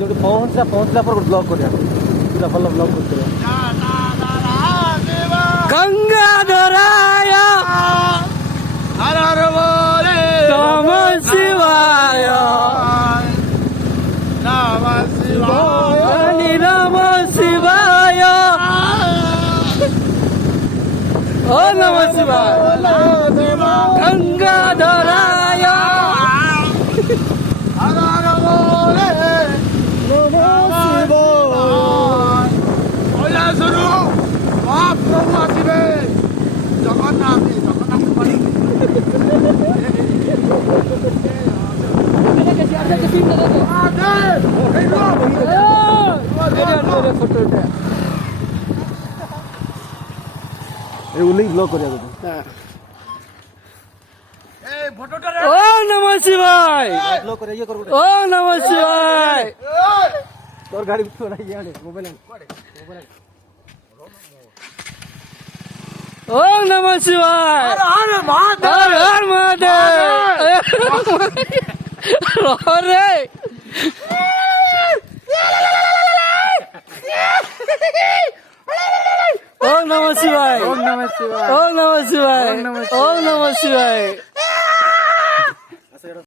ଯୋଉଠି ପହଞ୍ଚିଲା ପରେ ବ୍ଲଗ କରିବା ପୁରା ଭଲ ବ୍ଲଗ କରୁଥିଲେ। ଗଙ୍ଗାଧରାୟ ନମ ଶିବାୟ ନମ ଶିବାୟ ଓ ନମ ଶିବାୟ ଗଙ୍ଗାଧରାୟ মহাপ্রভু আসিবে জগন্নাথ বাড়ি ବ୍ଲଗ କରିବା ओ नमः शिवाय ବ୍ଲଗ କରିବା ଇଏ କର ओ नमः शिवाय ତୋର ଗାଡି ମୋବାଇଲ ओ नमः शिवाय हर हर महादेव अरे ओम नमः शिवाय ओम नमः शिवाय ओम नमः शिवाय ओम नमः शिवाय